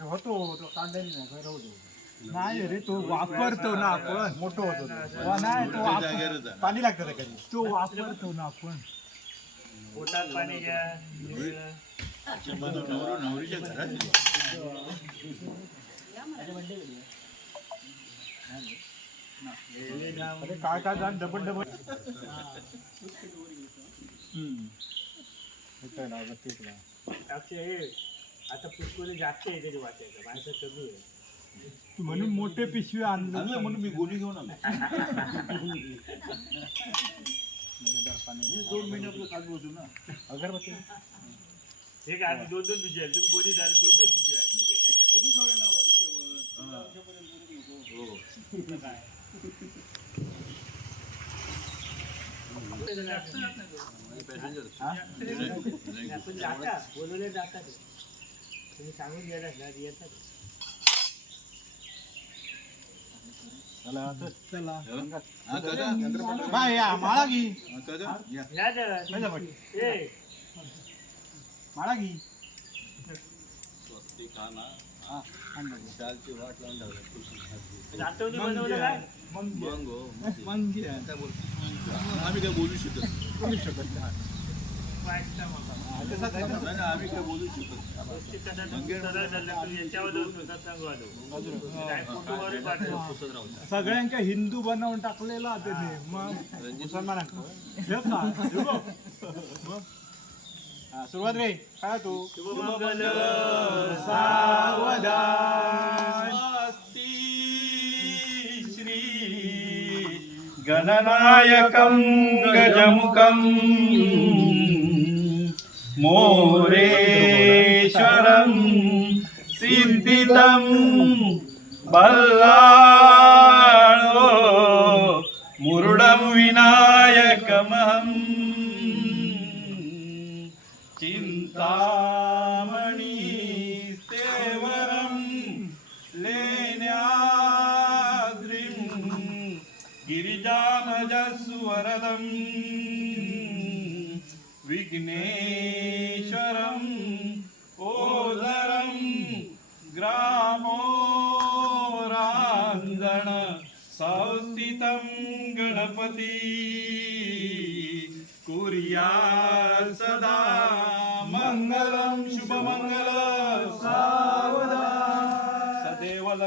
अरे होतो तो कांद्यानी नाही होतो. नाही रे तो वापरतो ना आपण. मोठं होतो तो. वा नाही तो. पाणी लागतं त्या कधी. तो वापरतो ना आपण. पोटात पाणी घ्या नवरा नवरीच्या घरात आहे. अरे काय काय जाण डबल डबल अक्षय हे आता पुष्कळ जास्त आहे त्याची वाटायचं माणसं सगळी आहे. तू म्हणून मोठे पिशवी आणले म्हणून मी गोणी घेऊन आलो. मी दोन महिने आपलं खात बसू ना. अगरबत्ती. हे काय आम्ही दोन दोन तुझे तुम्ही बोली झाले दोन दोन तुझे आणले पुरू खावे ना वर्षभर. आपण जाता बोलवले जातात. तुम्ही सांगून गेलात ना येतात. हा, माळा घे. हा, माळा घे. वाट लावून हो? आम्ही काय बोलू शकत. नाही, नाही, आम्ही काय बोलू सगळ्यांका हिंदू बनवून टाकलेला त्याने. मग मुसलमान सुरुवात रे. काय तू? शुभमंगल श्री गणनायकं गजमुखं. मोरेश्वरं सिद्धितं बल्लाळो मुरुडं विनायकमहं चिन्तामणि सेवरं लेण्याद्रिं गिरिजामजस्वरदम् विघ्नेश्वरम् ग्रामो ग्रामोराञ्जन संस्थितं गणपती। कुर्या सदा मङ्गलं शुभमङ्गल। सा